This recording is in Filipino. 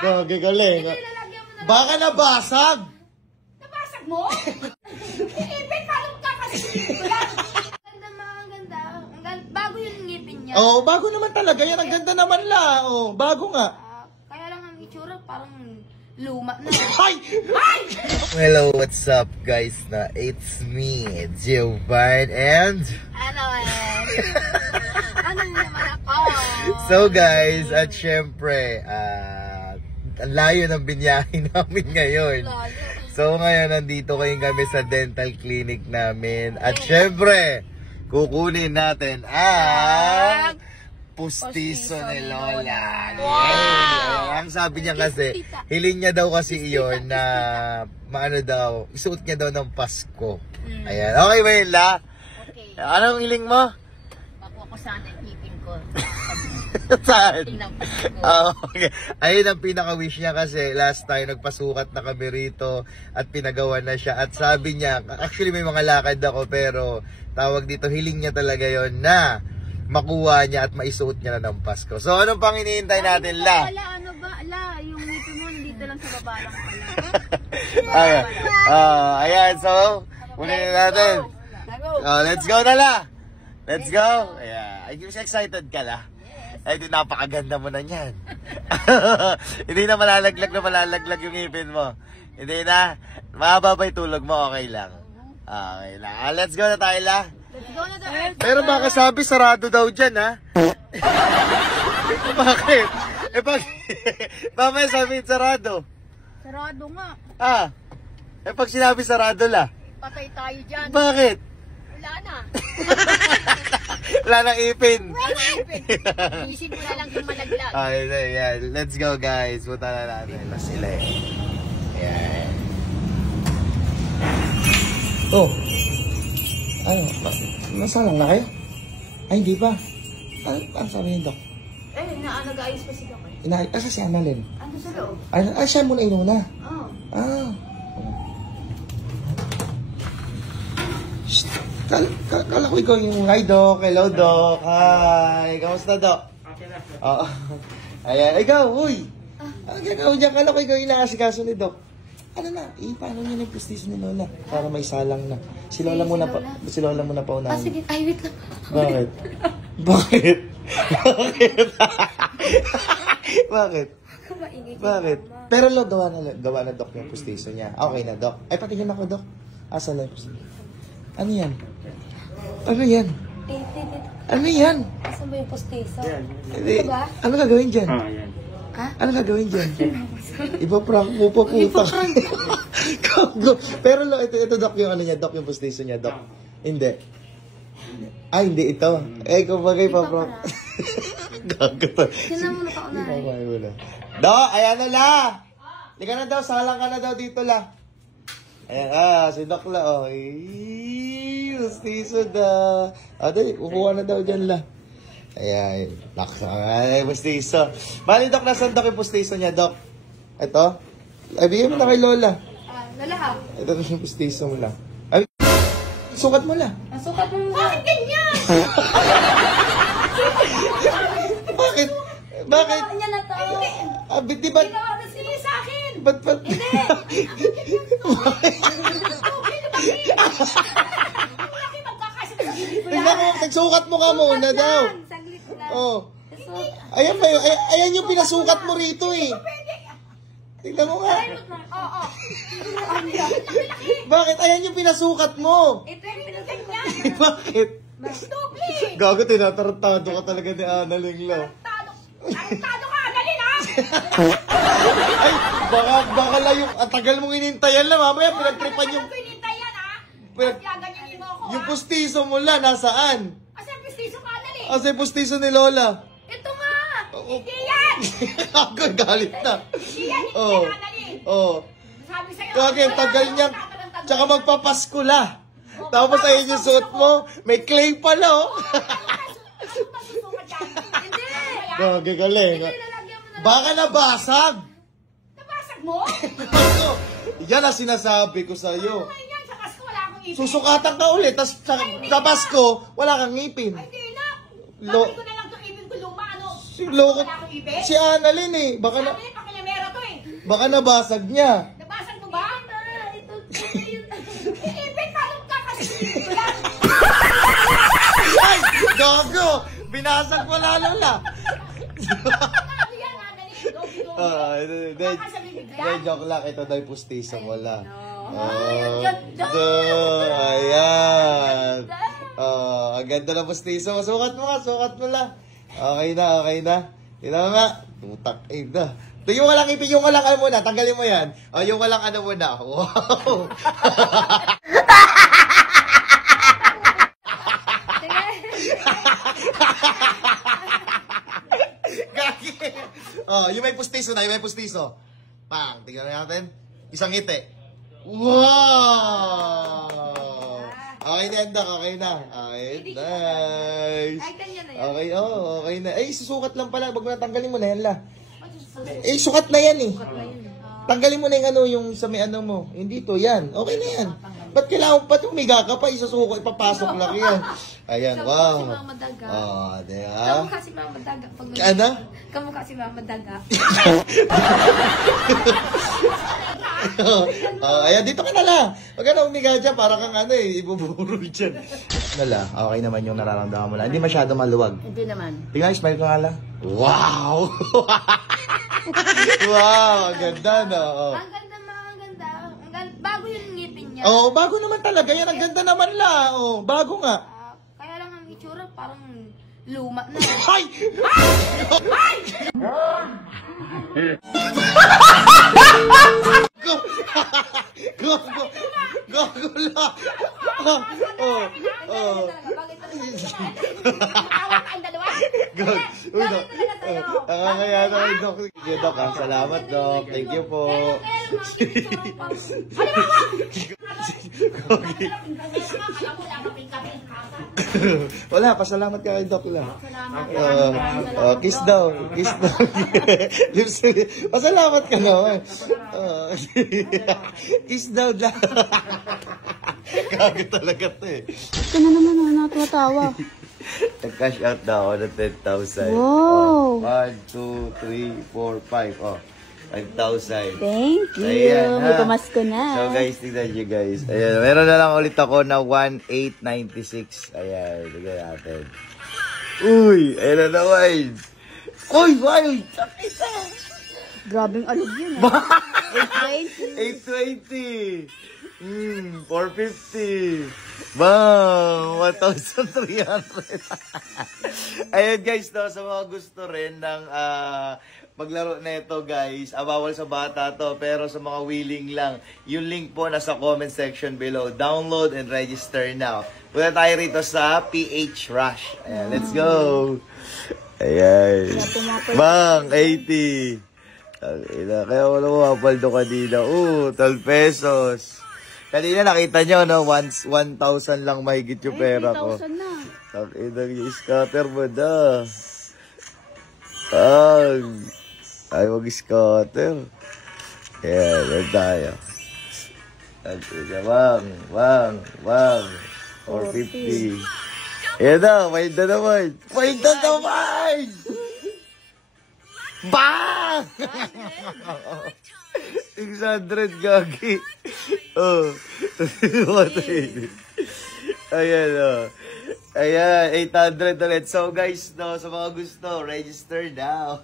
Gagi galing. Baka nabasag. Nabasag mo? Ipin, paano magkakasin ko lang? Ganda. Bago yung ngipin niya. Oo, bago naman talaga. Yan, ang ganda naman la. Oo, bago nga. Kaya lang ang itsura, parang luma na. Ay! Ay! Hello, what's up guys? It's me, Jovan, and... Ano naman ako? So guys, at syempre, ang layo ng binyahe namin ngayon. So ngayon, nandito kayong kami sa dental clinic namin. At syempre, kukunin natin ang pustiso ni Lola. Wow! Ang sabi niya kasi, hiling niya daw kasi iyon na maano daw, isuot niya daw ng Pasko. Ayan. Okay ba yun, La? Okay. Anong hiling mo? Makuha ko sana yung ipin ko. Saan? Tingnan Pasko. Okay. Ayun ang pinaka-wish niya kasi last time nagpasukat na kami rito at pinagawa na siya. At sabi niya, actually may mga lakad ako pero tawag dito, hiling niya talaga yon na makuha niya at maisuot niya na ng Pasko. So, anong pang hinihintay natin, La? Ano ba? Yung ngipin mo, nandito lang sa baba lang Ayan. Ayan, so, kunin natin. Let's go na, La. Let's go. Ayan. Ay, excited ka, La? Ay, di napakaganda mo na niyan. Hindi na malalaglag yung ngipin mo. Hindi na. Mababa yung tulog mo, okay lang. Okay lang. Let's go na tayo, La. Let's go na tayo. Pero baka sabi sarado daw dyan, ha? Bakit? Mamaya sabihin sarado. Sarado nga. Pag sinabi sarado, La. Patay tayo dyan. Bakit? Wala na. Wala nang ipin. Isin mo na lang yung malaglag. Ayan. Let's go, guys. Punta na natin na sila eh. Ayan. Oh. Ano? Masalang na kayo? Ay, hindi pa. Ano sabi niyo, Dok? Nag-ayos pa si Doc eh. Asa si Annalyn? Ando sa loob. Siya muna inuna. Oo. Shh. Kala ko ikaw yung hi, Doc. Hello, Doc. Hi. Kamusta, Doc? Okay na. Oo. Ayan. Ikaw, uy. Ano gagawin dyan? Kala ko ikaw yung nakasikaso ni Doc. Ano na? Paano niya yung pustiso ni Lola? Para may salang na. Si Lola muna pa unahin. Sige. Ay, wait lang. Bakit? Bakit? Bakit? Bakit? Pero gawa na Doc yung pustiso niya. Okay na, Doc. Ay, patingin ako, Doc. Asa na yung pustiso? Ano yan? Ano yan? Ano yan? Asan ba yung postiso? Ito ba? Ano gagawin dyan? Yan. Ha? Ano gagawin dyan? Ipa-prank mo pa, puta. Pero ito, Doc, yung ano niya, Doc, yung pustiso niya, Doc. Hindi. Ay, hindi ito. Kung bagay pa-prank. Gago to. Sino mo na paunahin? Doc, ayan na, La. Liga na daw, salang ka na daw dito, La. Ayan, si Doc, La, oh. Pustiso daw. Dali, kukuha na daw dyan, La. Ayan, ay, pustiso. Bali, Doc, nasan, Doc, yung pustiso niya, Doc? Ito? Ay, bigyan mo na kay Lola. Lola ha? Ito na yung pustiso mo, La. Ay, sukat mo, La. Sukat mo. Bakit ganyan? Bakit? Bakit? Ginawa niya na to. Di ba? Ginawa na siya sa akin. Ba't? Hindi. Tingnan mo, nagsukat mo ka muna daw. Saglit lang. Oh. Ayan ba yun? Ayan yung pinasukat mo rito eh. Tingnan mo nga. Oo. Bakit? Ayan yung pinasukat mo. Ito yung pinagay niya. Bakit? Doble. Gago, tinatarantado ka talaga ni Annalyn, La. Tarantado ka, dali na. Ay, baka lang yung, tagal mong inintayan lang, mamaya pinagtripan yung, Pinintayan ha. Pinag- Ganyanin mo ako yung pustiso mo, La, nasaan? Kasi pistiso ka, dali. Kasi pustiso ni Lola. Ito nga. Hindi yan. Ako, galit na. Hindi yan, hindi Oh. yan, dali. Oh. Sabi sa'yo. Kaya tagal niya. Tsaka magpapasko, La. Tapos ayun yung suot mo, may clay pala, oh. Hindi. Gagi galing. Baka nabasag. Nabasag mo? Yan ang sinasabi ko sa'yo. Ay, yan. Sa Pasko wala akong ipin. Susukatan ka ulit, tapos sa Pasko, wala kang ngipin. Ay, di na. Lo- Bakit ko na lang itong ipin ko luma, ano? Si Loko, Wala akong ipin? si Annalyn eh. Baka na, Sabi, pakilamero to. Baka nabasag niya. Nabasag mo ba? Ito yun. Iipit, paano kakasipin? Ay! Gago! Binasag mo lalo na. Ano yan, Hindi, joke lang. Ito daw yung pustiso mo lang. Ayan. Ang ganda ng pustiso. Sukat mo nga, sukat mo lang. Okay na, okay na. Tingnan mo nga. Tutak, na. Tingnan mo lang, ipin yung walang ano muna. Tanggalin mo yan. Yung walang ano muna. Wow. Gagi. Yung may pustiso na, yung may pustiso. Pang, tingnan natin. Isang ngiti. Wow! Okay na, Endak. Okay na. Okay, nice. Okay, okay na. Susukat lang pala. Bago na, tanggalin mo na yan la. Sukat na yan eh. Tanggalin mo na yung ano, yung sa may ano mo. Hindi to, yan. Okay na yan. Ba't kailangan pa tumiga ka pa? Isusuko, ipapasok lang yan. Ayan, wow. Kamukha si Mama Daga. Ano? Kamukha si Mama Daga. Ayan, dito ka na lang. Huwag ka na umiga dyan, para kang ano eh, ibuburol dyan. Nala, okay naman yung nararamdaman mo lang. Hindi masyado maluwag. Hindi naman. Tingnan, smile ko nga lang. Wow! Wow, ang ganda no. Ang ganda, ang ganda. Bago yung ngipin niya. Bago naman talaga. Yan, ang ganda naman la. Bago nga. Kaya lang ang itsura, parang luma na. Ay! Ay! Go la. Kaya na, Dok. Dok, salamat, Dok. Thank you po. Wala, pasalamat ka kay Doc lang. Kiss daw. Kiss daw. Pasalamat ka naman. Kiss daw lang. Gago talaga to eh. Ito na naman, natatawa. Nag-cash out na ako ng 10,000. Wow! 1, 2, 3, 4, 5. 5,000. Thank you. Ayan, may pamasko na. So guys, tignan nyo guys. Ayan, meron na lang ulit ako na 1,896. Ayan, tignan natin. Uy, ayan na naman. Uy, wild! Sakita! Grabing alog yun. 820. 450. Bam! 1,300. Ayun guys, no, sa mga gusto rin ng paglaro na ito guys, bawal sa bata to, pero sa mga willing lang, yung link po nasa comment section below. Download and register now. Punta tayo rito sa PH Rush. Ayan, let's go! Ayan. Bang! 80. Kaya wala mo mapaldo kanina. 12 pesos. Kanina nakita nyo, no? 1,000 lang mahigit yung pera ko. 3,000 na. Takinang yung scatter mo na. Ay, mag-scatter. Yan, yan tayo. Bang. 450. Yan na, may na naman. May na naman! Bang! 600 gagi. Ayan, Ayan, 800 ulit. So guys, no, sa mga gusto, register now.